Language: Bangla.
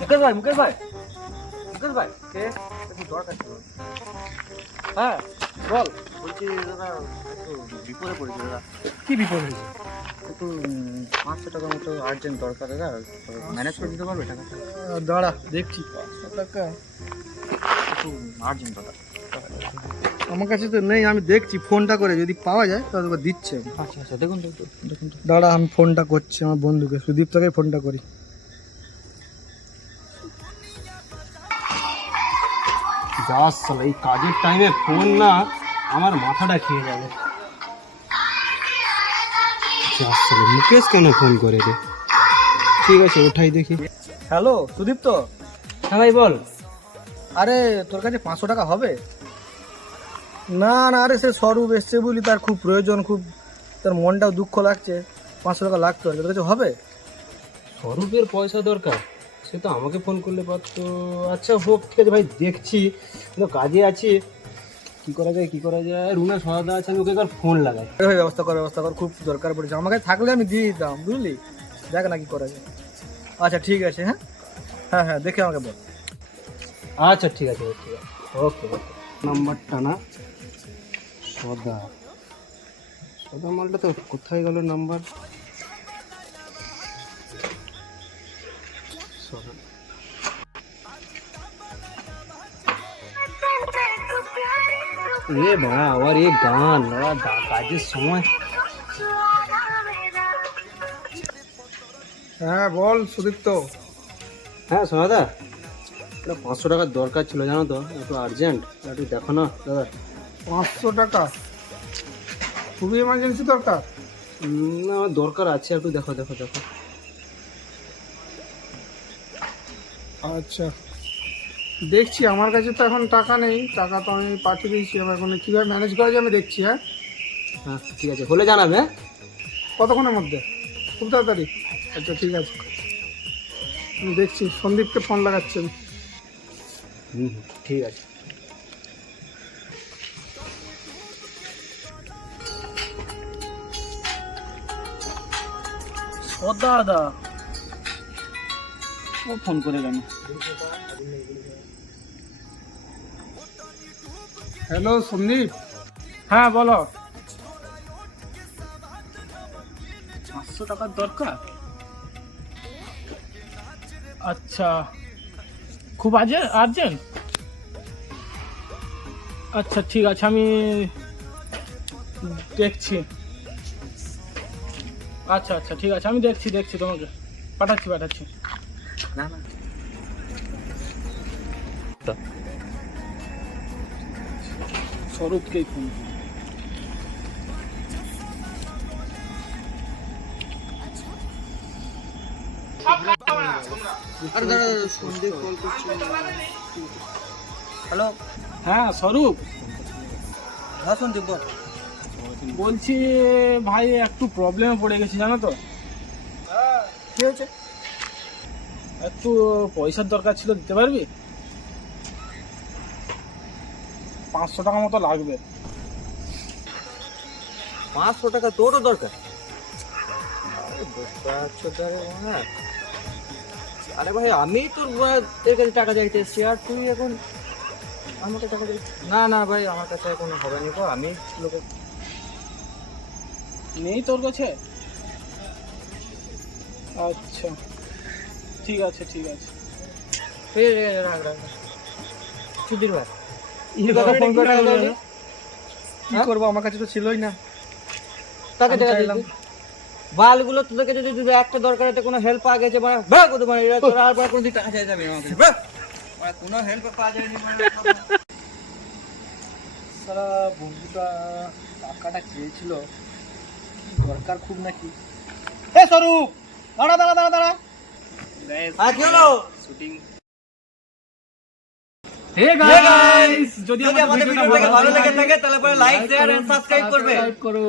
মুকেশ ভাই কে? একটু দরকার ছিল। হ্যাঁ বল। বলছি দাদা একটু বিপদে পড়েছি দাদা। কি বিপদ হয়েছে? একটু 500 টাকা মতো আর্জেন্ট দরকার দাদা, ম্যানেজ করে দিতে পারবে টাকাটা? দাঁড়া দেখছি। 500 টাকা একটু আর্জেন্ট দাদা। আমার কাছে তো নেই, আমি দেখছি ফোনটা করে যদি পাওয়া যায় তাহলে তোকে দিচ্ছে আমি। আচ্ছা আচ্ছা, দেখুন তো একটু দেখুন তো। দাঁড়া আমি ফোনটা করছি আমার বন্ধুকে, সুদীপ্তকে ফোনটা করি। যা সালা এই কাজের টাইমে ফোন না, আমার মাথাটা খেয়ে যাবে। যা সালা মুকেশ কেন ফোন করে রে? ঠিক আছে ওঠাই দেখি। হ্যালো সুদীপ্ত। হ্যাঁ ভাই বল। আরে তোর কাছে 500 টাকা হবে? না না, আরে সে স্বরূপ এসছে বলি, তার খুব প্রয়োজন, খুব তার মনটাও দুঃখ লাগছে, 500 টাকা লাগতো। তোর কাছে হবে? স্বরূপের পয়সা দরকার, সে তো আমাকে ফোন করলে পারতো। আচ্ছা হোক, ঠিক আছে ভাই দেখছি, কিন্তু কাজে আছি। কি করা যায়? রুনা সহায়তা আছে, আমি ওকে একবার ফোন লাগাই। ভাই ব্যবস্থা কর, খুব দরকার পড়েছে। আমার কাছে থাকলে আমি দিয়ে দিতাম, বুঝলি? দেখ না কি করা যায়। আচ্ছা ঠিক আছে, হ্যাঁ দেখে আমাকে বল। আচ্ছা ঠিক আছে ওকে। নাম্বারটা না, সদা মালটা তো কোথায় গেল নাম্বার? এ বাড়া আবার এই গান কাজের সময়। হ্যাঁ বল সুদীপ্ত। হ্যাঁ সোনাদা, এটা 500 টাকার দরকার ছিল জানো তো, একটু আর্জেন্ট, একটু দেখো না দাদা। 500 টাকা খুবই এমার্জেন্সি দরকার? না আমার দরকার আছে, একটু দেখো। আচ্ছা দেখছি, আমার কাছে তো এখন টাকা নেই, টাকা তো আমি পাঠিয়ে দিয়েছি। আমার এখন কীভাবে ম্যানেজ করা যায় আমি দেখছি। হ্যাঁ ঠিক আছে, হলে জানাবে। হ্যাঁ কতক্ষণের মধ্যে? খুব তাড়াতাড়ি? আচ্ছা ঠিক আছে, আমি দেখছি। সন্দীপকে ফোন লাগাচ্ছি আমি। ঠিক আছে। দাদা ও ফোন করে কেন? হ্যালো সন্দীপ। হ্যাঁ বলো। 500 টাকার দরকার? আচ্ছা, খুব আর্জেন্ট? আচ্ছা ঠিক আছে, আমি দেখছি। আচ্ছা ঠিক আছে, আমি দেখছি তোমাকে পাঠাচ্ছি। না স্বরূপকেই ফোন। হ্যালো। হ্যাঁ স্বরূপ। হ্যাঁ সন্দীপ বল। বলছি ভাই একটু প্রবলেমে পড়ে গেছি জানো তো। কী হয়েছে? একটু পয়সার দরকার ছিল, দিতে পারবি? 500 টাকা মতো লাগবে। 500 টাকা তোরও দরকার? আরে ভাই আমি তোর কাছে টাকা চাইতে এসছি, আর তুই এখন আমাকে টাকা চাইছিস? না ভাই, আমার কাছে এখন হবে না গো, আমি লোকে নেই তোর কাছে। আচ্ছা ঠিক আছে। রাখ সুধীর ভাই, কি করবো, আমার কাছে তো ছিলই না। তাকে আমি টাকা চাইলাম। দিলাম। বালগুলো তোদেরকে যদি দিবে, একটা দরকারে কোনো হেল্প পাওয়া গেছে মানে তোরা আর কোনো দিন টাকা চাই যাবে আমার কাছে। কোনো হেল্প পাওয়া যায়নি সারা বন্ধুটা টাকাটা চেয়েছিল, কি দরকার খুব নাকি? এ স্বরূপ, দাঁড়া। কি হলো? হে গাইস, যদি আমাদের ভিডিওটাকে ভালো লেগে থাকে তাহলে লাইক শেয়ার এন্ড সাবস্ক্রাইব করবে। করো।